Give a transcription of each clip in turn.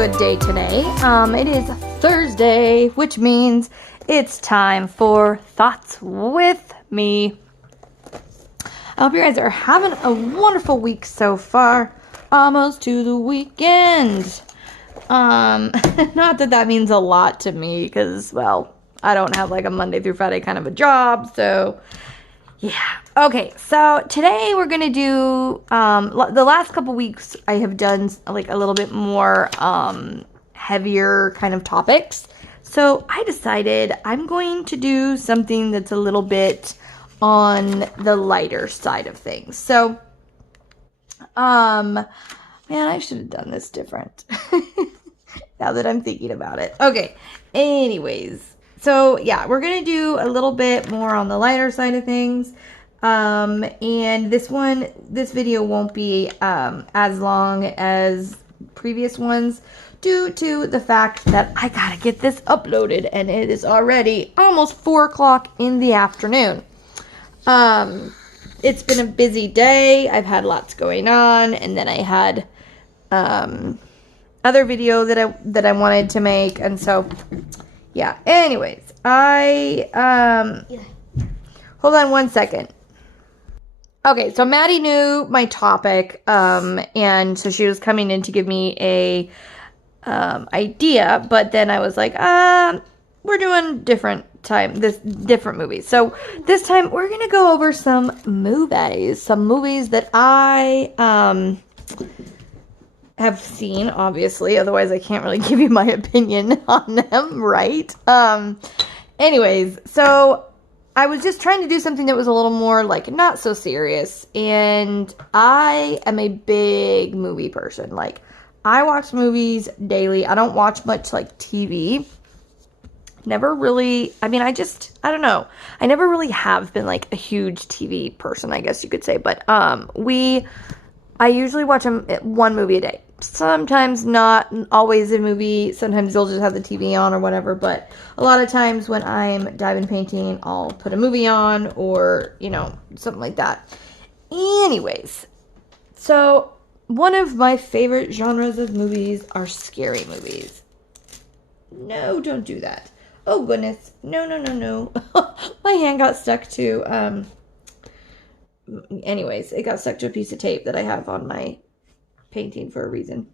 good day today. It is Thursday, which means it's time for Thoughts with me. I hope you guys are having a wonderful week so far. Almost to the weekend. Not that that means a lot to me because, well, I don't have like a Monday through Friday kind of a job, so yeah. Okay, so today we're gonna do, the last couple weeks I have done like a little bit more heavier kind of topics. So I decided I'm going to do something that's a little bit on the lighter side of things. So, man, I should have done this different now that I'm thinking about it. Okay, anyways, so yeah, we're going to do a little bit more on the lighter side of things. And this video won't be as long as previous ones due to the fact that I gotta get this uploaded and it is already almost 4 o'clock in the afternoon. It's been a busy day. I've had lots going on, and then I had other video that I wanted to make, and so yeah. Anyways, hold on one second. Okay, so Maddie knew my topic, and so she was coming in to give me a idea, but then I was like, we're doing different movies. So this time we're gonna go over some movies that I have seen, obviously, otherwise I can't really give you my opinion on them, right? Anyways, so I was just trying to do something that was a little more like not so serious, and I am a big movie person. Like, I watch movies daily. I don't watch much like TV. Never really, I don't know. I never really have been like a huge TV person, I guess you could say. But I usually watch one movie a day. Sometimes not always a movie. Sometimes they'll just have the TV on or whatever. But a lot of times when I'm diving painting, I'll put a movie on or, something like that. Anyways, so one of my favorite genres of movies are scary movies. No, don't do that. Oh, goodness. No. My hand got stuck to, anyways, it got stuck to a piece of tape that I have on my painting for a reason.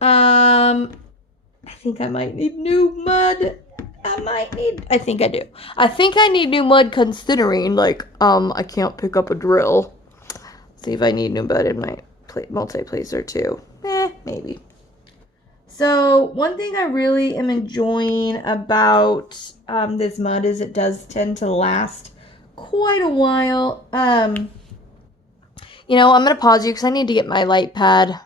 I think I might need new mud. I think I do. I think I need new mud considering, like, I can't pick up a drill. See if I need new mud in my multi-placer too. Maybe. So, one thing I really am enjoying about this mud is it does tend to last quite a while. I'm going to pause you because I need to get my light pad.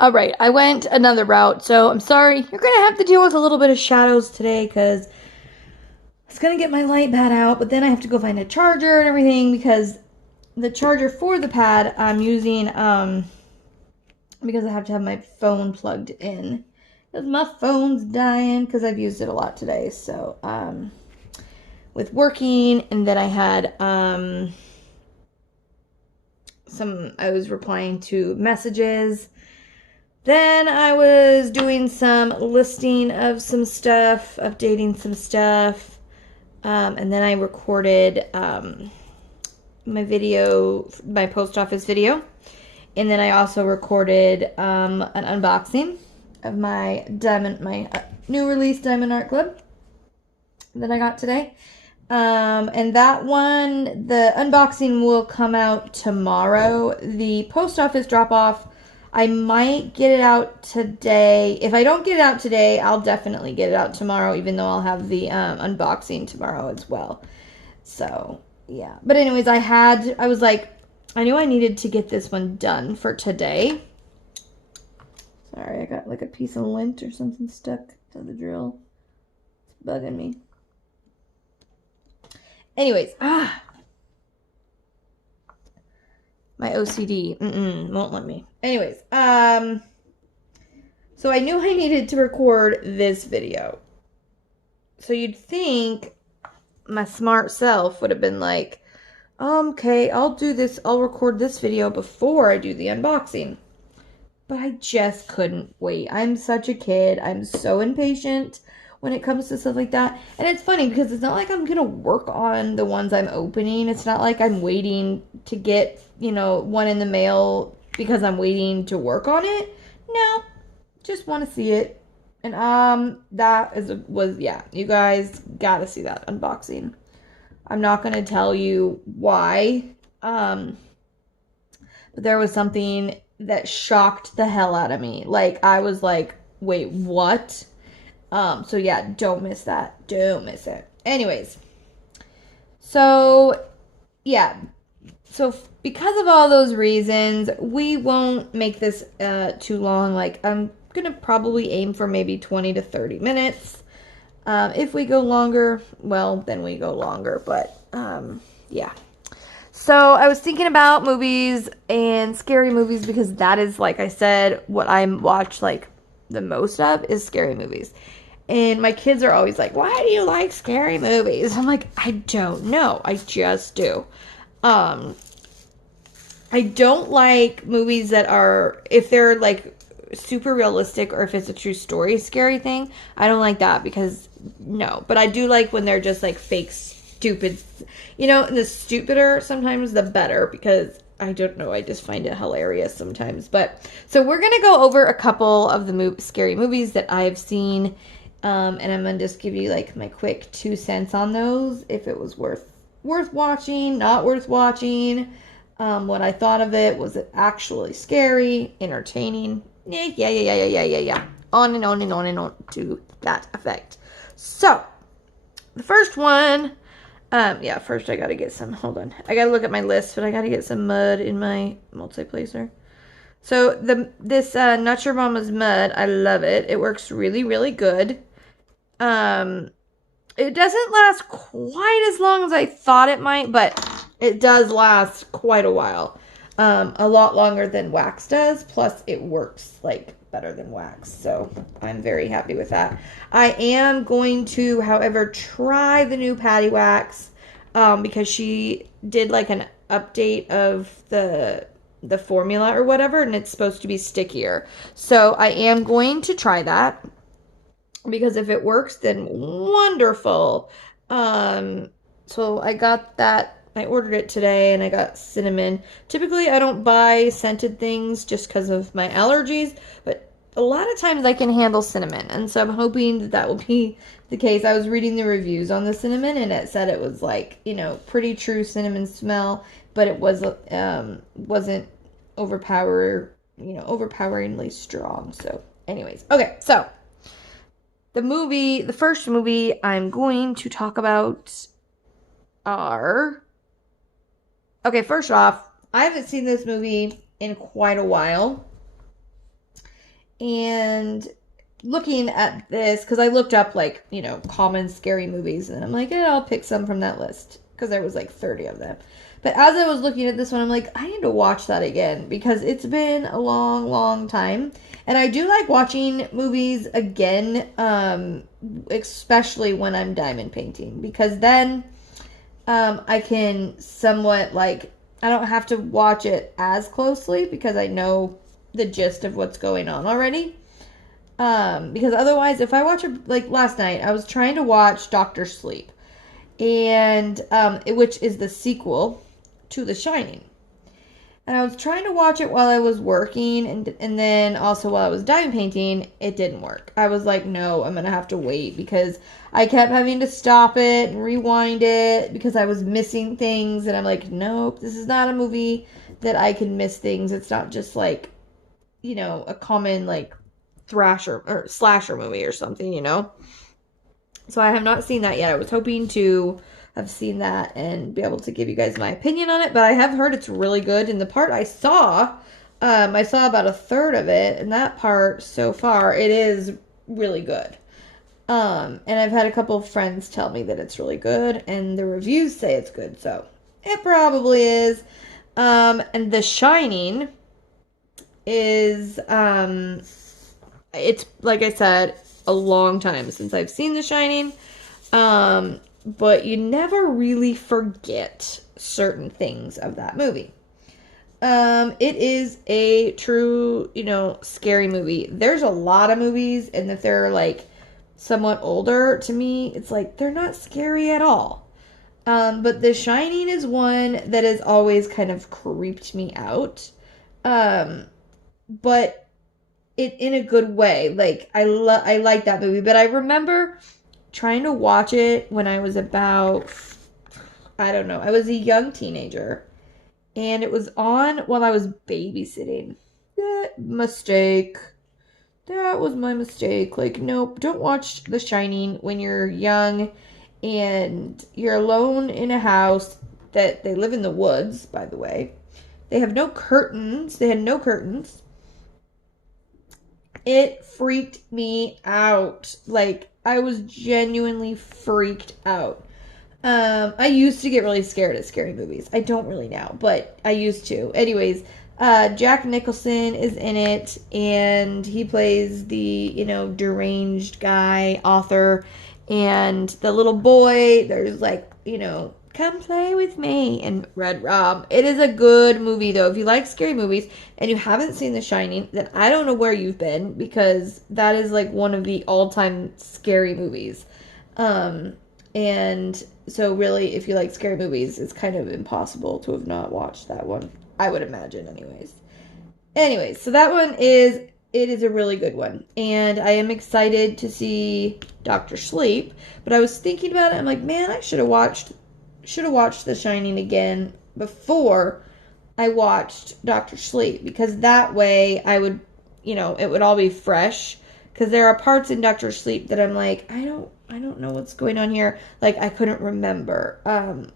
Alright, I went another route, so I'm sorry. You're going to have to deal with a little bit of shadows today because I was going to get my light pad out, but then I have to go find a charger and everything because the charger for the pad I'm using, because I have to have my phone plugged in. Because my phone's dying because I've used it a lot today. So, with working, and then I had, I was replying to messages. Then I was doing some listing of some stuff, updating some stuff. And then I recorded, my post office video. And then I also recorded an unboxing of my new release Diamond Art Club that I got today. And that one, the unboxing will come out tomorrow. The post office drop-off, I might get it out today. If I don't get it out today, I'll definitely get it out tomorrow, even though I'll have the unboxing tomorrow as well. So, yeah. But anyways, I was like, I knew I needed to get this one done for today. Sorry, I got like a piece of lint or something stuck to the drill. It's bugging me. Anyways, my OCD won't let me. Anyways, so I knew I needed to record this video. So you'd think my smart self would have been like, okay, I'll record this video before I do the unboxing. but I just couldn't wait. I'm such a kid. I'm so impatient when it comes to stuff like that. And it's funny because it's not like I'm going to work on the ones I'm opening. It's not like I'm waiting to get, one in the mail because I'm waiting to work on it. No, just want to see it. And you guys got to see that unboxing. I'm not going to tell you why. But there was something that shocked the hell out of me. Like, I was like, wait, what? So yeah, don't miss that. Don't miss it. Anyways. So, yeah. So, because of all those reasons, we won't make this too long. Like, I'm going to probably aim for maybe 20 to 30 minutes. If we go longer, well, then we go longer. But, yeah. So, I was thinking about movies and scary movies because that is, like I said, what I watch, like, the most of is scary movies. And my kids are always like, why do you like scary movies? I'm like, I don't know. I just do. I don't like movies that are, if they're, like, super realistic or if it's a true story scary thing. I don't like that because, no. But I do like when they're just, like, fake stupid, and the stupider sometimes the better because I don't know, I just find it hilarious sometimes. But so we're gonna go over a couple of the scary movies that I've seen, and I'm gonna just give you like my quick 2 cents on those, if it was worth watching, not worth watching, what I thought of it, was it actually scary, entertaining, yeah, on and on and on and on to that effect. So the first one. First I gotta get some, hold on. I gotta look at my list, but I gotta get some mud in my multiplacer. So, this Not Your Mama's Mud, I love it. It works really, really good. It doesn't last quite as long as I thought it might, but it does last quite a while. A lot longer than wax does, plus it works, like, better than wax. So, I'm very happy with that. I am going to, however, try the new Patty Wax, because she did, like, an update of the formula or whatever, and it's supposed to be stickier. So, I am going to try that, because if it works, then wonderful. So, I got that. I ordered it today, and I got cinnamon. Typically, I don't buy scented things just because of my allergies, but a lot of times I can handle cinnamon, and so I'm hoping that will be the case. I was reading the reviews on the cinnamon, and it said it was like, pretty true cinnamon smell, but it wasn't overpoweringly strong. So, anyways, okay, so the first movie I'm going to talk about okay, first off, I haven't seen this movie in quite a while. And looking at this, because I looked up, like, common scary movies, and I'm like, I'll pick some from that list, because there was, like, 30 of them. But as I was looking at this one, I'm like, I need to watch that again, because it's been a long, long time. And I do like watching movies again, especially when I'm diamond painting, because then I can somewhat, like, I don't have to watch it as closely, because I know the gist of what's going on already. Because otherwise, if I watch it, like last night, I was trying to watch Doctor Sleep, and which is the sequel to The Shining. And I was trying to watch it while I was working, and then also while I was diamond painting. It didn't work. I was like, no, I'm gonna have to wait, because I kept having to stop it and rewind it because I was missing things, and I'm like, nope, this is not a movie that I can miss things. It's not just like, a common, like, thrasher or slasher movie or something, So I have not seen that yet. I was hoping to have seen that and be able to give you guys my opinion on it, but I have heard it's really good. And the part I saw about a third of it, and that part so far, it is really good. And I've had a couple of friends tell me that it's really good, and the reviews say it's good, so it probably is. And The Shining is, it's, like I said, a long time since I've seen The Shining, but you never really forget certain things of that movie. It is a true, scary movie. There's a lot of movies, and if they're like somewhat older, to me, it's like they're not scary at all. But The Shining is one that has always kind of creeped me out. But it in a good way. Like I like that movie, but I remember trying to watch it when I was about, I don't know, I was a young teenager. And it was on while I was babysitting. Mistake. That was my mistake. Like, nope, don't watch The Shining when you're young and you're alone in a house that they live in the woods, by the way. They have no curtains. They had no curtains. It freaked me out. Like, I was genuinely freaked out. I used to get really scared at scary movies. I don't really now, but I used to. Anyways, Jack Nicholson is in it, and he plays the, deranged guy, author, and the little boy, there's like, come play with me, and Red Rob. It is a good movie, though. If you like scary movies, and you haven't seen The Shining, then I don't know where you've been, because that is like one of the all-time scary movies. And so really, if you like scary movies, it's kind of impossible to have not watched that one. I would imagine anyways. So that one is a really good one. And I am excited to see Dr. Sleep. But I was thinking about it. I'm like, man, I should have watched The Shining again before I watched Dr. Sleep. Because that way I would, it would all be fresh. Because there are parts in Dr. Sleep that I'm like, I don't know what's going on here. Like, I couldn't remember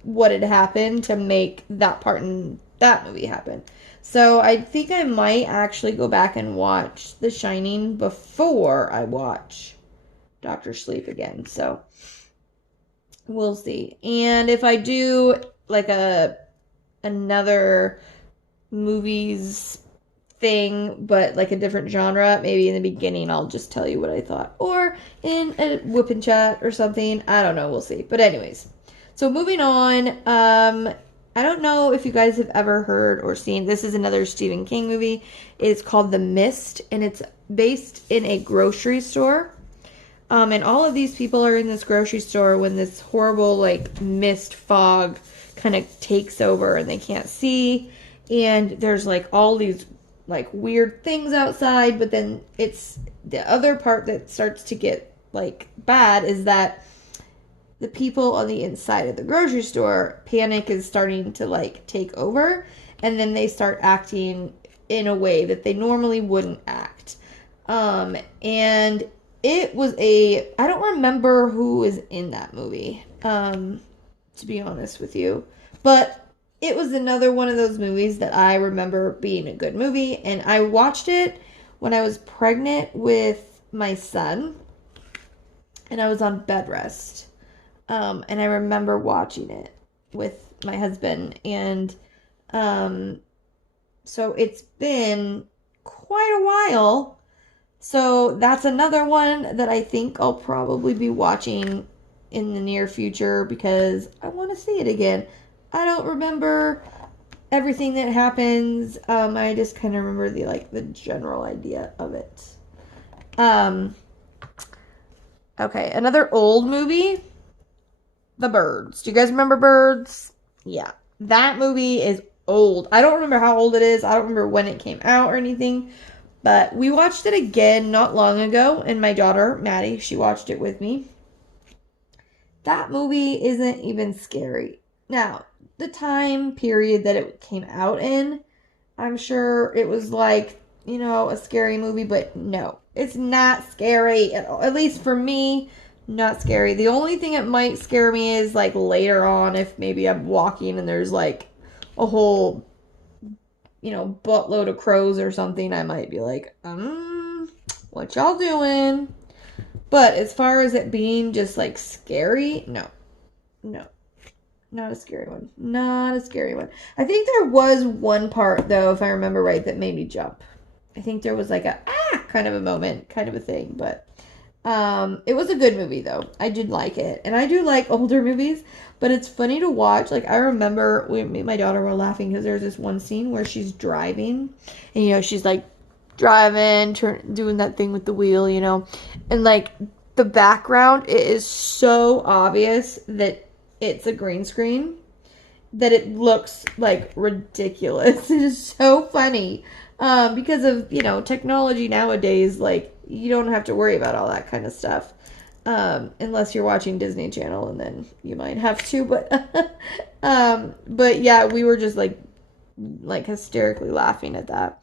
what had happened to make that part in that movie happen. So I think I might actually go back and watch The Shining before I watch Dr. Sleep again. So we'll see. And if I do like another movies thing, but like a different genre, maybe in the beginning I'll just tell you what I thought, or in a whoopin' chat or something. I don't know, we'll see. But anyways, so moving on. I don't know if you guys have ever heard or seen, this is another Stephen King movie. It's called The Mist, and it's based in a grocery store. And all of these people are in this grocery store when this horrible like mist fog kind of takes over and they can't see, and there's like all these like weird things outside. But then it's the other part that starts to get like bad is that the people on the inside of the grocery store, panic is starting to like take over, and then they start acting in a way that they normally wouldn't act. And it was I don't remember who was in that movie, to be honest with you, but it was another one of those movies that I remember being a good movie, and I watched it when I was pregnant with my son, and I was on bed rest. And I remember watching it with my husband, and so it's been quite a while. So that's another one that I think I'll probably be watching in the near future because I want to see it again. I don't remember everything that happens. I just kind of remember the general idea of it. Okay, another old movie. The Birds. Do you guys remember Birds? Yeah. That movie is old. I don't remember how old it is. I don't remember when it came out or anything. But we watched it again not long ago. And my daughter, Maddie, she watched it with me. That movie isn't even scary. Now, the time period that it came out in, I'm sure it was like, a scary movie. But no, it's not scary at all. At least for me. Not scary. The only thing that might scare me is like later on if maybe I'm walking and there's like a whole, buttload of crows or something. I might be like, what y'all doing? But as far as it being just like scary, no. Not a scary one. Not a scary one. I think there was one part though, if I remember right, that made me jump. I think there was like a kind of a moment, kind of a thing, but It was a good movie though. I did like it. And I do like older movies, but it's funny to watch. Like I remember me and my daughter were laughing because there's this one scene where she's driving and she's like driving, doing that thing with the wheel, and like the background, it is so obvious that it's a green screen that it looks like ridiculous. It is so funny because of technology nowadays. Like you don't have to worry about all that kind of stuff unless you're watching Disney Channel, and then you might have to. But yeah, we were just like hysterically laughing at that.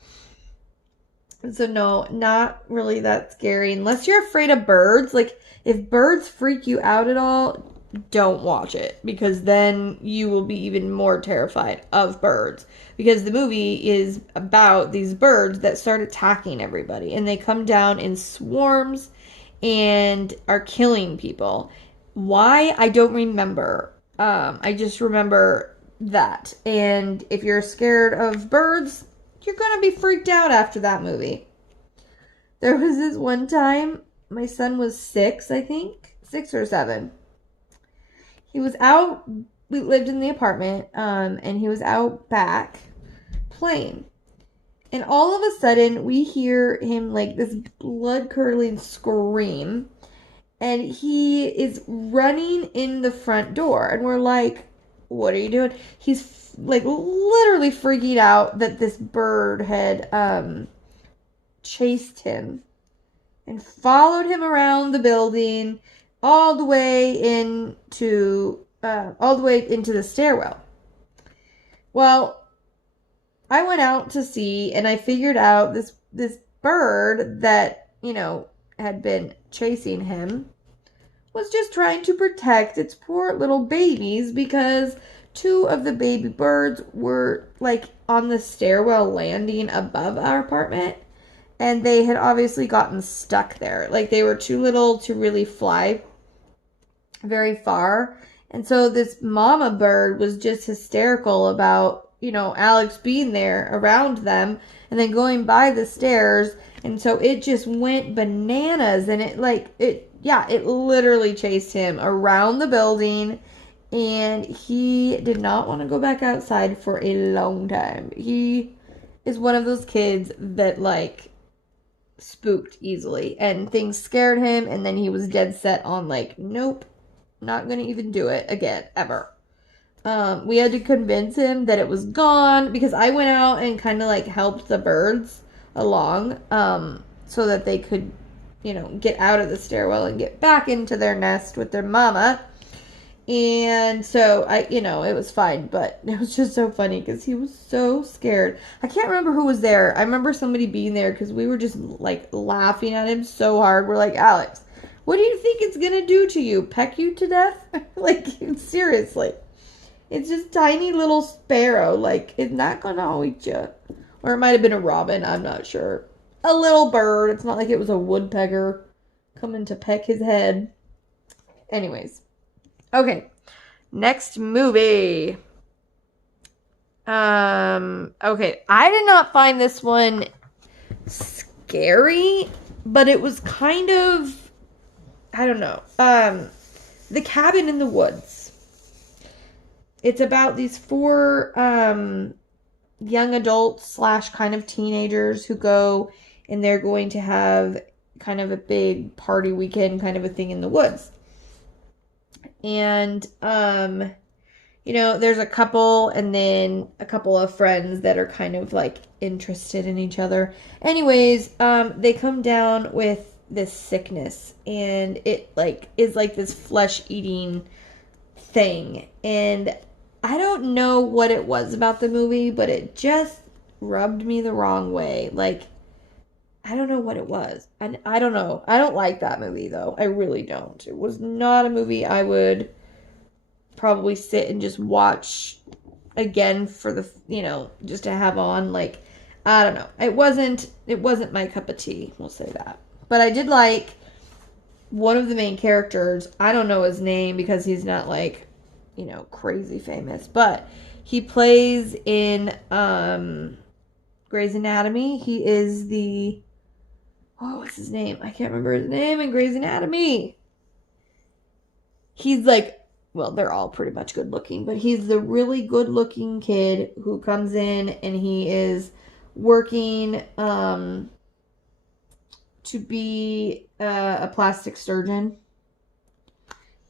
So no, not really that scary unless you're afraid of birds. Like if birds freak you out at all, don't watch it because then you will be even more terrified of birds, because the movie is about these birds that start attacking everybody and they come down in swarms and are killing people. Why? I don't remember. I just remember that. And if you're scared of birds, you're gonna be freaked out after that movie. There was this one time, my son was 6, I think, 6 or 7. He was out, we lived in the apartment, and he was out back playing. And all of a sudden, we hear him like this blood-curdling scream, and he is running in the front door. And we're like, what are you doing? He's like literally freaking out that this bird had chased him and followed him around the building all the way into the stairwell. Well, I went out to see, and I figured out this bird that had been chasing him was just trying to protect its poor little babies, because 2 of the baby birds were like on the stairwell landing above our apartment, and they had obviously gotten stuck there. Like they were too little to really fly very far. And so this mama bird was just hysterical about, Alex being there around them and then going by the stairs. And so it just went bananas, and it literally chased him around the building, and he did not want to go back outside for a long time. He is one of those kids that like spooked easily, and things scared him, and then he was dead set on like, nope, not gonna even do it again ever. We had to convince him that it was gone, because I went out and kind of like helped the birds along so that they could get out of the stairwell and get back into their nest with their mama. And so it was fine, but it was just so funny because he was so scared. I can't remember who was there. I remember somebody being there because we were just like laughing at him so hard. We're like, Alex, what do you think it's gonna do to you? Peck you to death? Like, seriously. It's just tiny little sparrow. Like, it's not gonna eat you. Or it might have been a robin, I'm not sure. A little bird. It's not like it was a woodpecker coming to peck his head. Anyways. Okay. Next movie. Okay. I did not find this one scary, but it was kind of, I don't know. The Cabin in the Woods. It's about these 4 young adults / kind of teenagers who go, and they're going to have kind of a big party weekend kind of a thing in the woods. And, there's a couple and then a couple of friends that are kind of like interested in each other. Anyways, they come down with this sickness, and it like is like this flesh-eating thing. And I don't know what it was about the movie, but it just rubbed me the wrong way. Like, I don't know what it was. I don't know. I don't like that movie, though. I really don't. It was not a movie I would probably sit and just watch again for the, just to have on. Like, I don't know. It wasn't my cup of tea. We'll say that. But I did like one of the main characters. I don't know his name because he's not like, crazy famous. But he plays in Grey's Anatomy. He is the what's his name? I can't remember his name in Grey's Anatomy. He's like, well, they're all pretty much good looking, but he's the really good looking kid who comes in and he is working to be a plastic surgeon.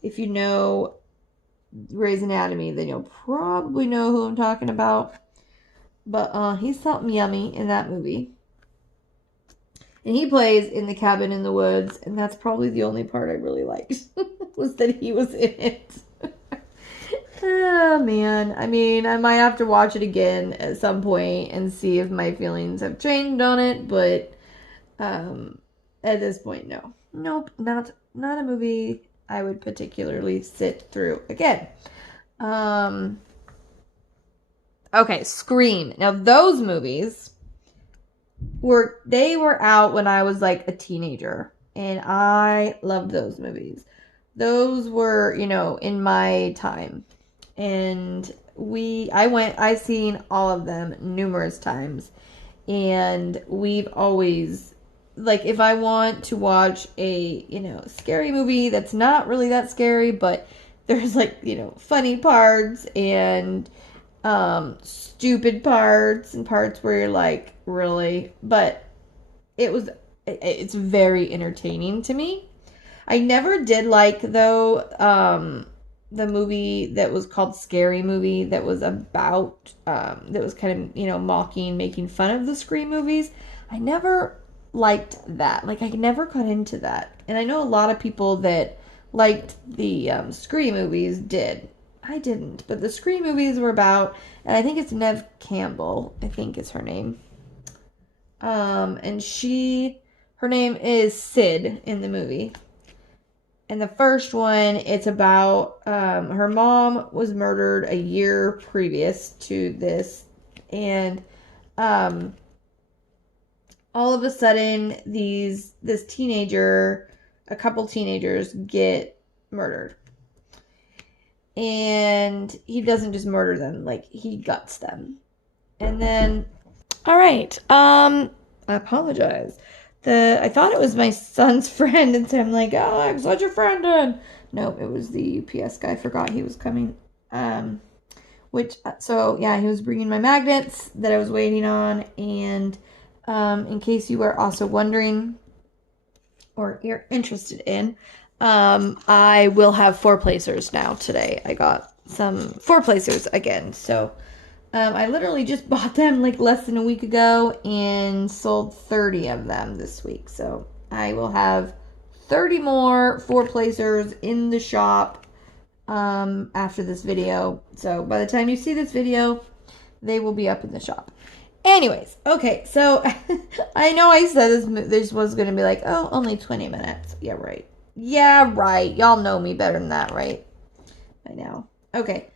If you know Grey's Anatomy, then you'll probably know who I'm talking about. But he's something yummy in that movie. And he plays in The Cabin in the Woods, and that's probably the only part I really liked, was that he was in it. Oh, man. I mean, I might have to watch it again at some point and see if my feelings have changed on it, but at this point, no. Nope, not a movie I would particularly sit through again. Okay, Scream. Now, those movies were out when I was like a teenager, and I loved those movies. Those were, in my time. And I've seen all of them numerous times. And we've always, like, if I want to watch a, scary movie that's not really that scary, but there's like, funny parts and stupid parts and parts where you're like, really? But it's very entertaining to me. I never did like, though, the movie that was called Scary Movie that was about, that was kind of, mocking, making fun of the Scream movies. I never liked that. Like, I never got into that. And I know a lot of people that liked the Scream movies did. I didn't. But the Scream movies were about, and I think it's Neve Campbell, I think is her name. And her name is Sid in the movie. And the first one, it's about her mom was murdered a year previous to this. And all of a sudden, a couple teenagers get murdered. And he doesn't just murder them, like, he guts them. And then, all right, I apologize. I thought it was my son's friend, and so I'm like, Alex, let your friend in. No, it was the UPS guy. I forgot he was coming. He was bringing my magnets that I was waiting on. And in case you were also wondering, or you're interested in, I will have 4-placers now today. I got some 4-placers again. So I literally just bought them like less than a week ago and sold 30 of them this week. So I will have 30 more 4-placers in the shop after this video. So by the time you see this video, they will be up in the shop. Anyways, okay, so I know I said this was going to be like, only 20 minutes. Yeah, right. Yeah, right. Y'all know me better than that, right? I know. Okay.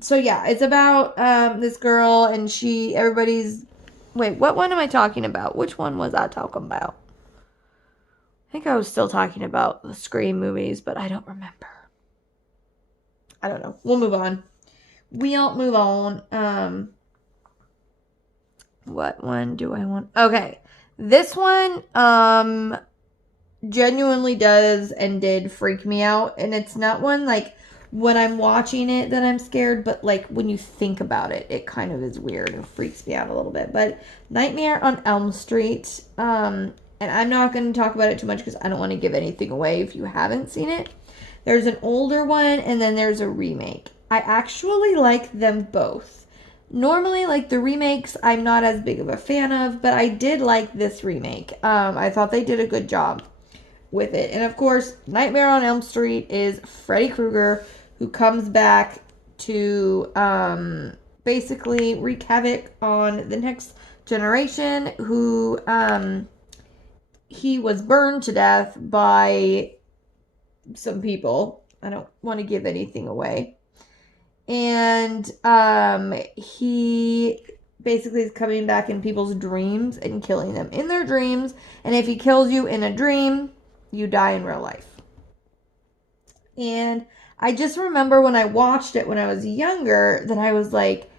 So yeah, it's about this girl and wait, what one am I talking about? Which one was I talking about? I think I was still talking about the Scream movies, but I don't remember. I don't know. We'll move on. We'll move on. What one do I want? Okay. This one, genuinely does and did freak me out. And it's not one, like, when I'm watching it that I'm scared, but, like, when you think about it, it kind of is weird and freaks me out a little bit. But Nightmare on Elm Street, and I'm not going to talk about it too much because I don't want to give anything away if you haven't seen it. There's an older one, and then there's a remake. I actually like them both. Normally, like, the remakes, I'm not as big of a fan of, but I did like this remake. I thought they did a good job with it. And, of course, Nightmare on Elm Street is Freddy Krueger, who comes back to basically wreak havoc on the next generation, who he was burned to death by some people. I don't want to give anything away. And he basically is coming back in people's dreams and killing them in their dreams. And if he kills you in a dream, you die in real life. And I just remember when I watched it when I was younger that I was like,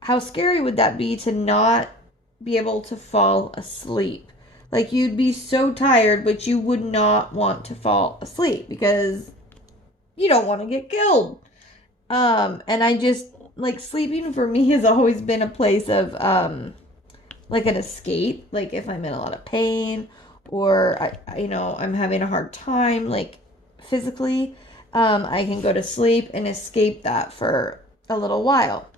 how scary would that be to not be able to fall asleep. Like, you'd be so tired, but you would not want to fall asleep because you don't want to get killed. And I just, like, sleeping for me has always been a place of, like, an escape. Like, if I'm in a lot of pain or, I'm having a hard time, like, physically, I can go to sleep and escape that for a little while.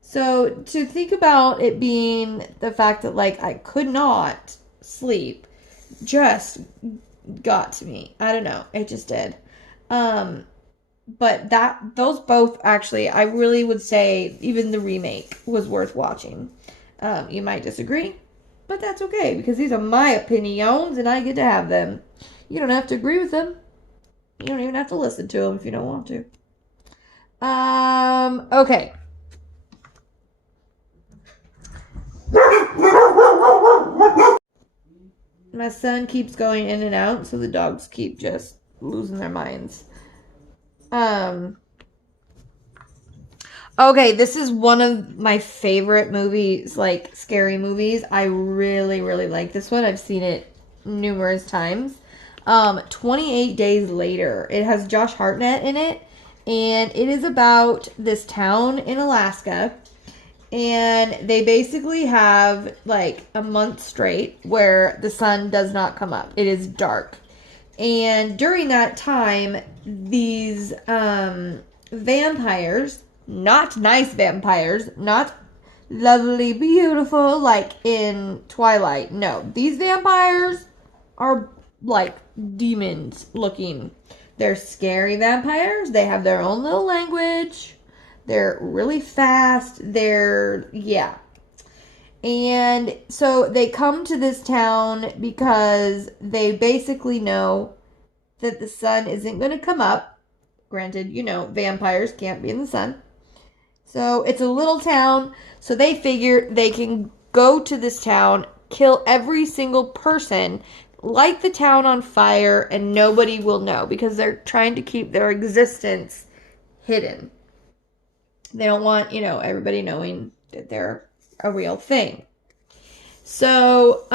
So to think about it being the fact that, like, I could not sleep just got to me. I don't know. It just did. But those both actually, I really would say even the remake was worth watching. You might disagree, but that's okay because these are my opinions and I get to have them. You don't have to agree with them. You don't even have to listen to them if you don't want to. Okay. My son keeps going in and out, so the dogs keep just losing their minds. Okay, this is one of my favorite movies, like scary movies. I really, really like this one. I've seen it numerous times. 28 Days Later. It has Josh Hartnett in it, and it is about this town in Alaska. And they basically have like a month straight where the sun does not come up. It is dark. And during that time, these vampires, not nice vampires, not lovely, beautiful, like in Twilight. No, these vampires are like demons looking. They're scary vampires. They have their own little language. They're really fast. Yeah. And so they come to this town because they basically know that the sun isn't going to come up. Granted, vampires can't be in the sun. So it's a little town. So they figure they can go to this town, kill every single person, light the town on fire, and nobody will know because they're trying to keep their existence hidden. They don't want, everybody knowing that they're a real thing. So,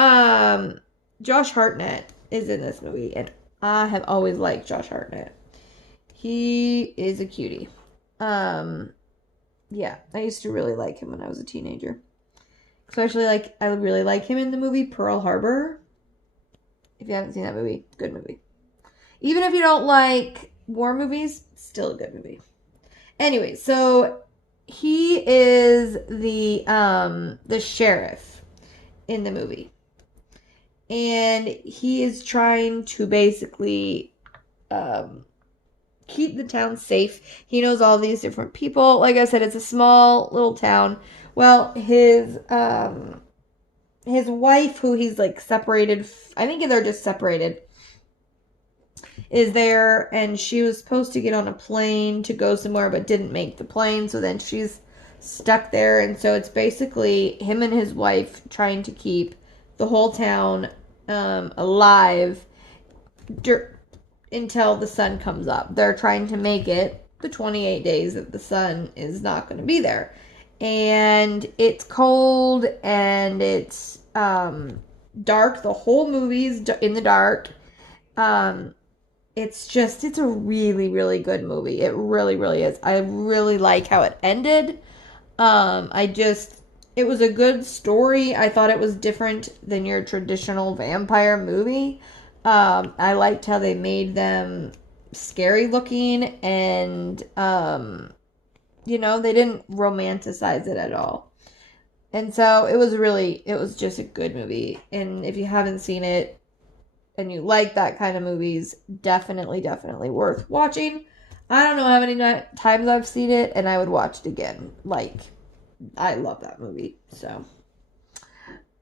Josh Hartnett is in this movie, and I have always liked Josh Hartnett. He is a cutie. Yeah, I used to really like him when I was a teenager. Especially, I really like him in the movie Pearl Harbor. If you haven't seen that movie, good movie. Even if you don't like war movies, still a good movie. Anyway, so he is the sheriff in the movie. And he is trying to basically keep the town safe. He knows all these different people. Like I said, it's a small little town. Well, his wife, who he's like separated, I think they're just separated, is there, and she was supposed to get on a plane to go somewhere but didn't make the plane, so then she's stuck there. And so it's basically him and his wife trying to keep the whole town alive until the sun comes up. They're trying to make it the 28 days that the sun is not going to be there. And it's cold and it's dark. The whole movie's in the dark. It's a really, really good movie. It really, really is. I really like how it ended. It was a good story. I thought it was different than your traditional vampire movie. I liked how they made them scary looking and, they didn't romanticize it at all. And so it was just a good movie. And if you haven't seen it, and you like that kind of movies, definitely, definitely worth watching. I don't know how many times I've seen it, and I would watch it again. I love that movie, so.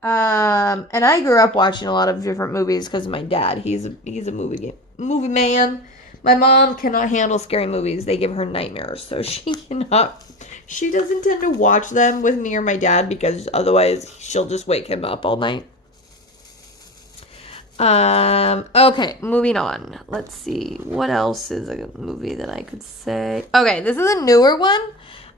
And I grew up watching a lot of different movies because of my dad. He's a movie man. My mom cannot handle scary movies. They give her nightmares, so she doesn't tend to watch them with me or my dad because otherwise she'll just wake him up all night. Okay, moving on. Let's see. What else is a movie that I could say? Okay, this is a newer one.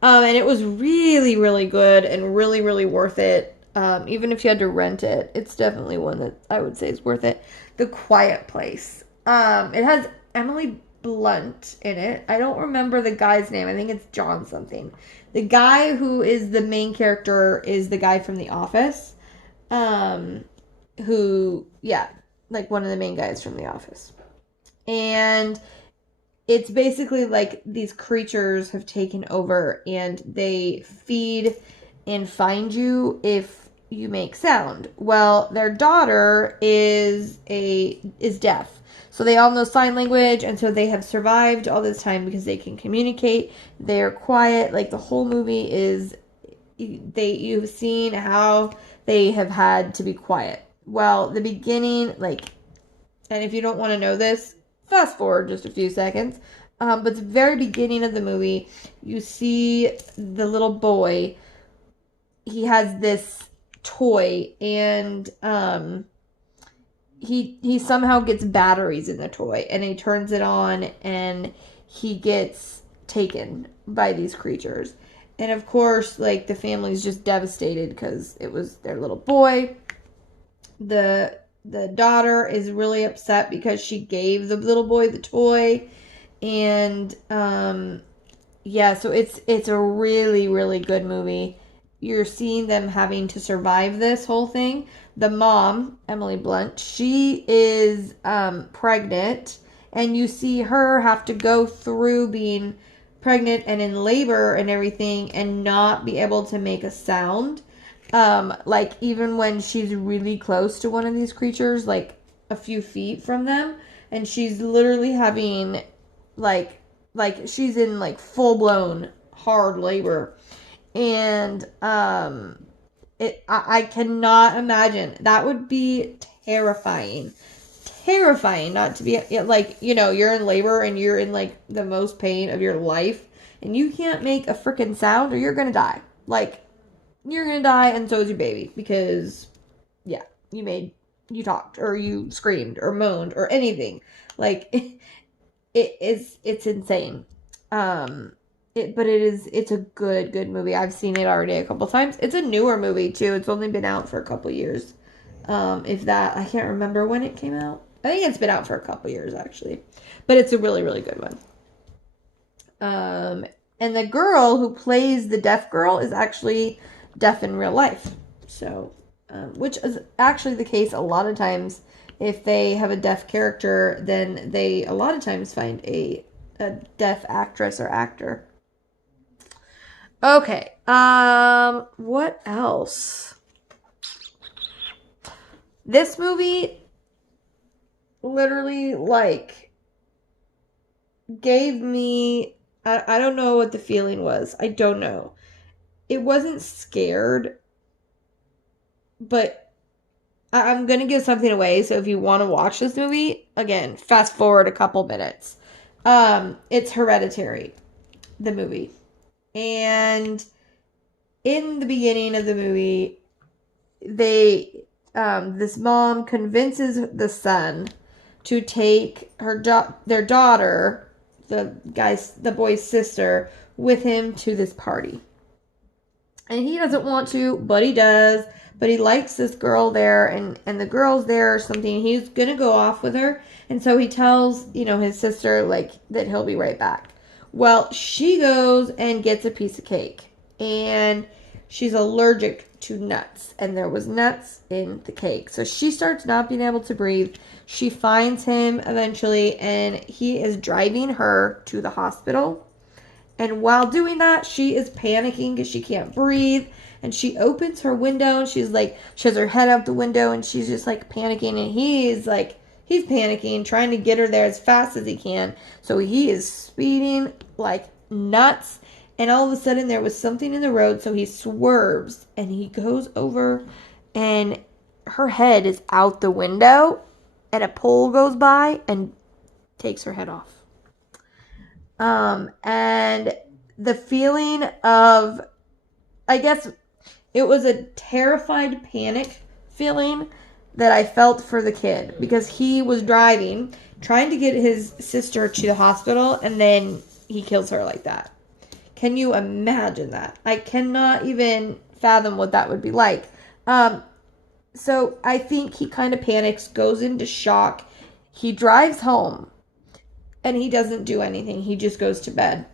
And it was really, really good and really, really worth it. Even if you had to rent it, it's definitely one that I would say is worth it. The Quiet Place. It has Emily Blunt in it. I don't remember the guy's name. I think it's John something. The guy who is the main character is the guy from The Office. Who, yeah, like one of the main guys from The Office. And it's basically like these creatures have taken over and they feed and find you if you make sound. Well, their daughter is deaf. So they all know sign language, and so they have survived all this time because they can communicate. They're quiet. Like the whole movie is you've seen how they have had to be quiet. Well, the beginning, like, and if you don't want to know this, fast forward just a few seconds. But the very beginning of the movie, you see the little boy. He has this toy, and he somehow gets batteries in the toy, and he turns it on, and he gets taken by these creatures. And of course, like, the family's just devastated because it was their little boy. The daughter is really upset because she gave the little boy the toy. And yeah, so it's a really, really good movie. You're seeing them having to survive this whole thing. The mom, Emily Blunt, she is pregnant, and you see her have to go through being pregnant and in labor and everything and not be able to make a sound. Like, even when she's really close to one of these creatures, like a few feet from them, and she's literally having like she's in like full-blown hard labor. And I cannot imagine. That would be terrifying not to be, like, you know, you're in labor and you're in like the most pain of your life and you can't make a freaking sound, or you're gonna die. Like, you're gonna die, and so is your baby, because yeah, you talked or you screamed or moaned or anything. Like, it's insane. It's a good movie. I've seen it already a couple times. It's a newer movie too. It's only been out for a couple years. If that, I can't remember when it came out. I think it's been out for a couple years actually, but it's a really, really good one. And the girl who plays the deaf girl is actually deaf in real life. So, which is actually the case a lot of times. If they have a deaf character, then they a lot of times find a deaf actress or actor. Okay. What else? This movie literally, like, gave me, I don't know what the feeling was. I don't know. It wasn't scared, but I'm going to give something away. So if you want to watch this movie, again, fast forward a couple minutes. It's Hereditary, the movie. And in the beginning of the movie, this mom convinces the son to take their daughter, the boy's sister, with him to this party. And he doesn't want to, but he does. But he likes this girl there, and the girl's there or something. He's going to go off with her. And so he tells, his sister, like, that he'll be right back. Well, she goes and gets a piece of cake. And she's allergic to nuts. And there was nuts in the cake. So she starts not being able to breathe. She finds him eventually, and he is driving her to the hospital. And while doing that, she is panicking because she can't breathe. And she opens her window, and she has her head out the window, and she's just like panicking. And he's panicking, trying to get her there as fast as he can. So he is speeding like nuts. And all of a sudden there was something in the road. So he swerves and he goes over, and her head is out the window, and a pole goes by and takes her head off. And the feeling of, I guess it was a terrified panic feeling that I felt for the kid, because he was driving, trying to get his sister to the hospital, and then he kills her like that. Can you imagine that? I cannot even fathom what that would be like. So I think he kind of panics, goes into shock. He drives home and he doesn't do anything. He just goes to bed.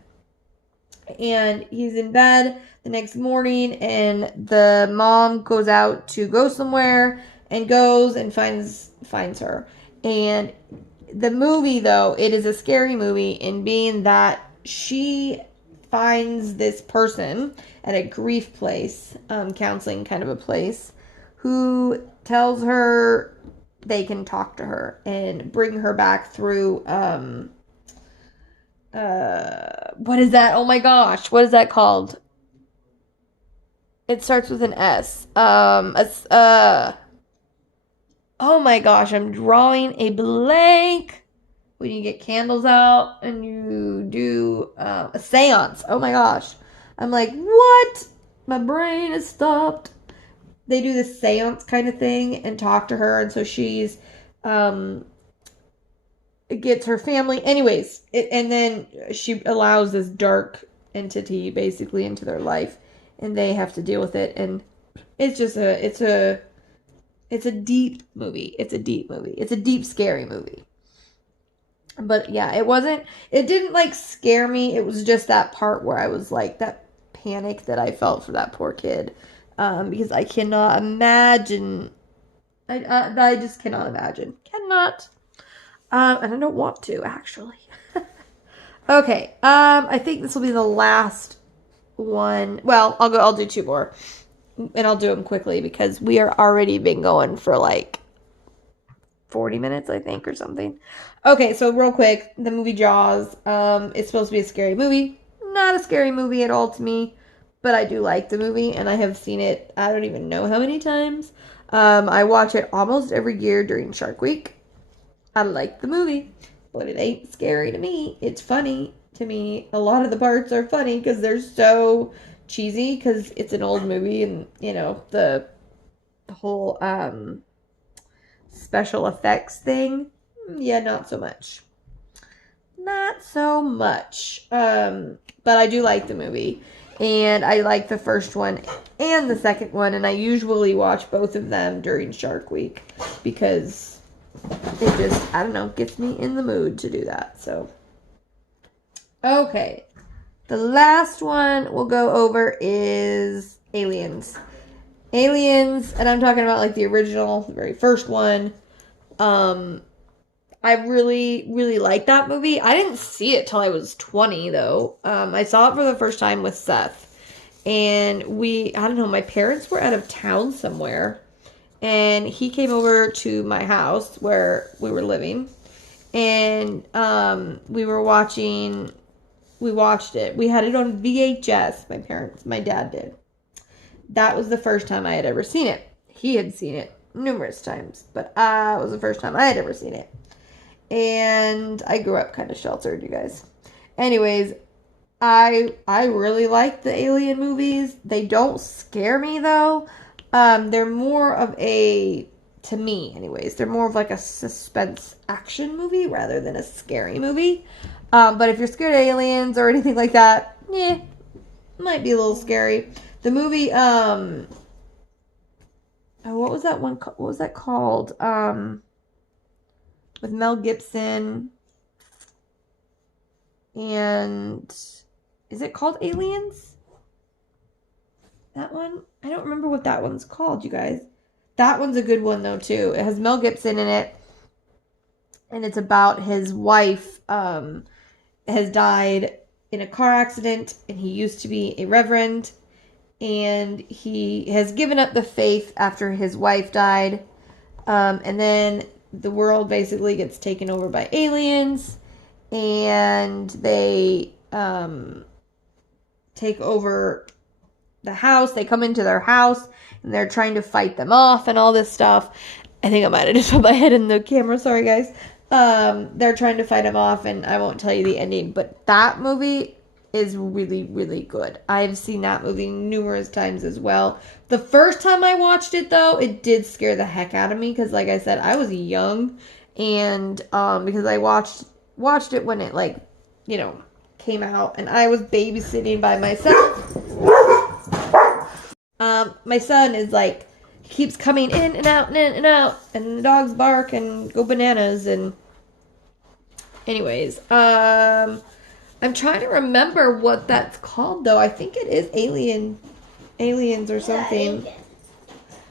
And he's in bed the next morning, and the mom goes out to go somewhere and goes and finds her. And the movie, though, it is a scary movie in being that she finds this person at a grief place, counseling kind of a place, who tells her they can talk to her and bring her back through, what is that? Oh my gosh, what is that called? It starts with an S. Oh my gosh, I'm drawing a blank. When you get candles out and you do a seance. Oh my gosh. I'm like, what? My brain is stopped. They do this seance kind of thing and talk to her, and so she's gets her family. Anyways, and then she allows this dark entity basically into their life, and they have to deal with it. And it's just it's a deep movie. It's a deep movie. It's a deep, scary movie. But yeah, it didn't like scare me. It was just that part where I was like, that panic that I felt for that poor kid. Because I cannot imagine. I just cannot imagine. Cannot. And I don't want to, actually. Okay. I think this will be the last one. Well, I'll do two more. And I'll do them quickly because we are already been going for like 40 minutes, I think, or something. Okay, so real quick, the movie Jaws. It's supposed to be a scary movie. Not a scary movie at all to me, but I do like the movie, and I have seen it, I don't even know how many times. I watch it almost every year during Shark Week. I like the movie, but it ain't scary to me. It's funny to me. A lot of the parts are funny because they're so cheesy because it's an old movie, and, you know, the whole special effects thing. Yeah, not so much. Not so much. But I do like the movie. And I like the first one and the second one. And I usually watch both of them during Shark Week because it just, I don't know, gets me in the mood to do that. So, okay. The last one we'll go over is Aliens. Aliens, and I'm talking about like the original, the very first one. I really, really like that movie. I didn't see it till I was 20, though. I saw it for the first time with Seth. And I don't know, my parents were out of town somewhere. And he came over to my house where we were living. And we watched it. We had it on VHS, my dad did. That was the first time I had ever seen it. He had seen it numerous times, but it was the first time I had ever seen it. And I grew up kind of sheltered, you guys. Anyways, I really like the Alien movies. They don't scare me, though. They're more of to me anyways, they're more of like a suspense action movie rather than a scary movie. But if you're scared of aliens or anything like that, might be a little scary. The movie, what was that one? What was that called? With Mel Gibson. And is it called Aliens? That one? I don't remember what that one's called, you guys. That one's a good one, though, too. It has Mel Gibson in it. And it's about his wife has died in a car accident. And he used to be a reverend. And he has given up the faith after his wife died. And then the world basically gets taken over by aliens. And they take over the house. They come into their house. And they're trying to fight them off and all this stuff. I think I might have just put my head in the camera. Sorry, guys. They're trying to fight them off. And I won't tell you the ending. But that movie is really, really good. I've seen that movie numerous times as well. The first time I watched it, though, it did scare the heck out of me. Because, like I said, I was young. And because I watched it when it, like, you know, came out. And I was babysitting by myself. My son is, like, keeps coming in and out and in and out, and the dogs bark and go bananas. And anyways, I'm trying to remember what that's called though. I think it is aliens or something. Yeah,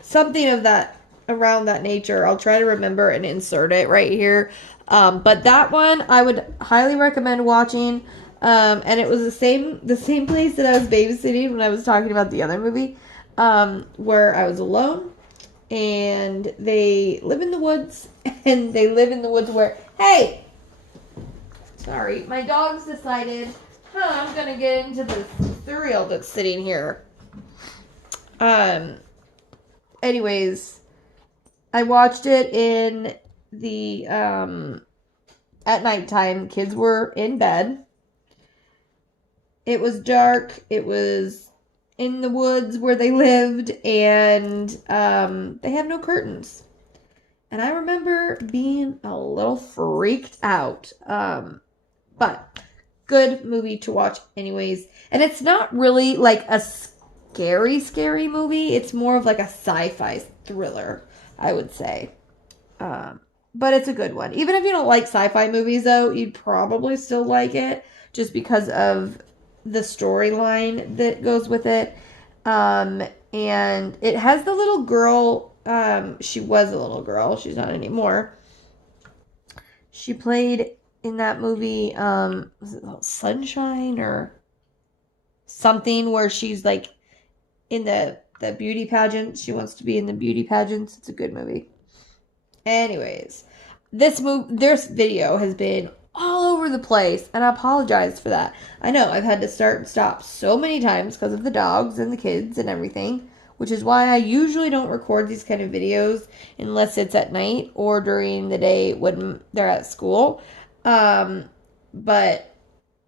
something of that, around that nature. I'll try to remember and insert it right here. But that one I would highly recommend watching. And it was the same place that I was babysitting when I was talking about the other movie, where I was alone, and they live in the woods, and they live in the woods where, hey, sorry, my dogs decided, I'm gonna get into the cereal that's sitting here. Anyways, I watched it in the, at nighttime. Kids were in bed. It was dark. It was in the woods where they lived, and they have no curtains. And I remember being a little freaked out. But good movie to watch anyways. And it's not really like a scary movie. It's more of like a sci-fi thriller, I would say. But it's a good one. Even if you don't like sci-fi movies, though, you'd probably still like it just because of the storyline that goes with it. And it has the little girl. She was a little girl. She's not anymore. She played in that movie, was it Sunshine or something, where she's like in the beauty pageant. She wants to be in the beauty pageants. It's a good movie. Anyways, this video has been all over the place, and I apologize for that. I know I've had to start and stop so many times because of the dogs and the kids and everything, which is why I usually don't record these kind of videos unless it's at night or during the day when they're at school. But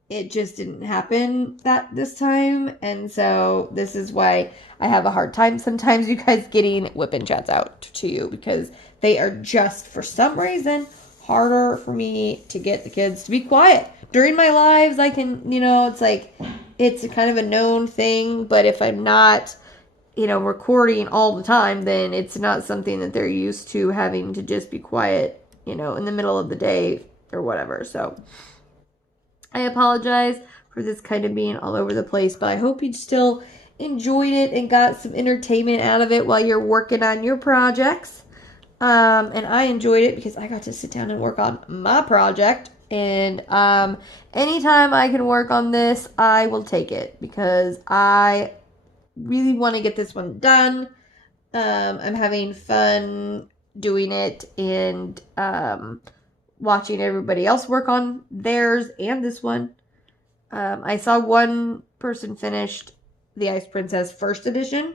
it just didn't happen this time, and so this is why I have a hard time sometimes, you guys, getting whipping chats out to you, because they are just, for some reason, harder for me to get the kids to be quiet. During my lives, I can, it's like, it's a kind of a known thing, but if I'm not, recording all the time, then it's not something that they're used to, having to just be quiet, in the middle of the day or whatever. So I apologize for this kind of being all over the place, but I hope you still enjoyed it and got some entertainment out of it while you're working on your projects. And I enjoyed it because I got to sit down and work on my project. And anytime I can work on this, I will take it, because I really want to get this one done. I'm having fun doing it, and watching everybody else work on theirs and this one. I saw one person finished the Ice Princess first edition,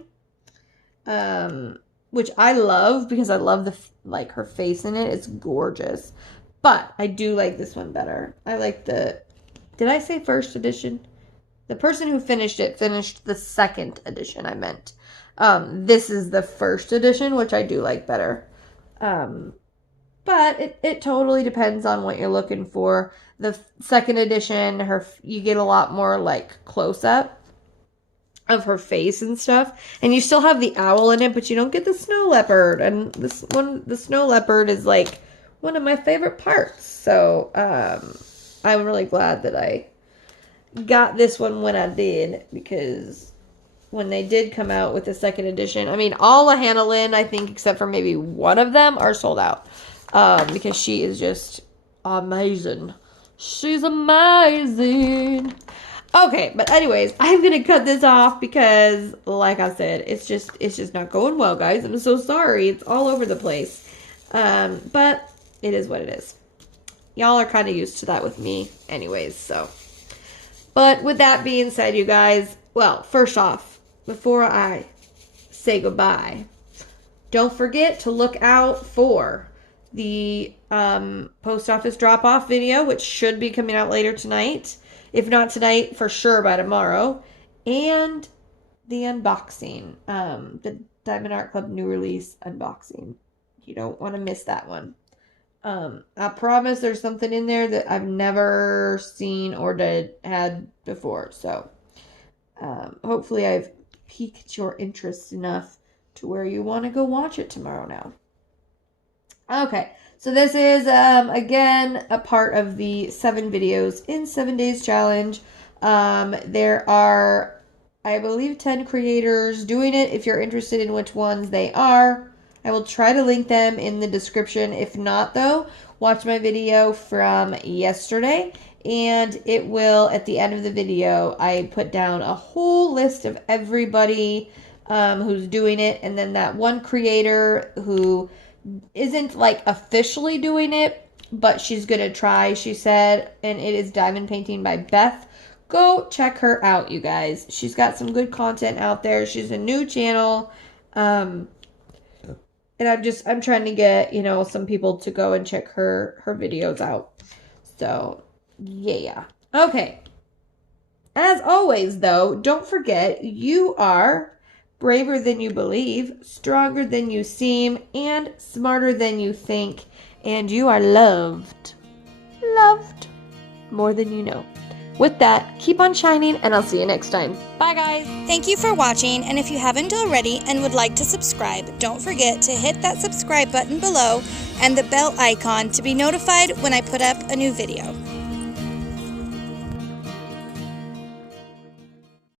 which I love because I love her face in it. It's gorgeous. But I do like this one better. I like did I say first edition? The person who finished it finished the second edition, I meant. This is the first edition, which I do like better. But it totally depends on what you're looking for. The second edition, you get a lot more like close up of her face and stuff, and you still have the owl in it, but you don't get the snow leopard. And the snow leopard is like one of my favorite parts. So I'm really glad that I got this one when I did, because when they did come out with the second edition, I mean, all of Hannah Lynn, I think, except for maybe one of them, are sold out, because she is just amazing. She's amazing. Okay, but anyways, I'm gonna cut this off because, like I said, it's just not going well, guys. I'm so sorry. It's all over the place. But it is what it is. Y'all are kind of used to that with me anyways, so. But with that being said, you guys, well, first off, before I say goodbye, don't forget to look out for the post office drop-off video, which should be coming out later tonight. If not tonight, for sure by tomorrow. And the unboxing. The Diamond Art Club new release unboxing. You don't want to miss that one. I promise there's something in there that I've never seen or had before. So, hopefully I've piqued your interest enough to where you want to go watch it tomorrow now. Okay, so this is, again, a part of the 7 videos in 7 days challenge. There are, I believe, 10 creators doing it. If you're interested in which ones they are, I will try to link them in the description. If not, though, watch my video from yesterday, and it will, at the end of the video, I put down a whole list of everybody who's doing it, and then that one creator who isn't like officially doing it, but she's gonna try, she said, and it is Diamond Painting by Beth. Go check her out, you guys. She's got some good content out there. She's a new channel, and I'm trying to get, you know, some people to go and check her videos out. So yeah. Okay, as always, though, don't forget, you are braver than you believe, stronger than you seem, and smarter than you think. And you are loved. Loved more than you know. With that, keep on shining, and I'll see you next time. Bye, guys. Thank you for watching, and if you haven't already and would like to subscribe, don't forget to hit that subscribe button below and the bell icon to be notified when I put up a new video.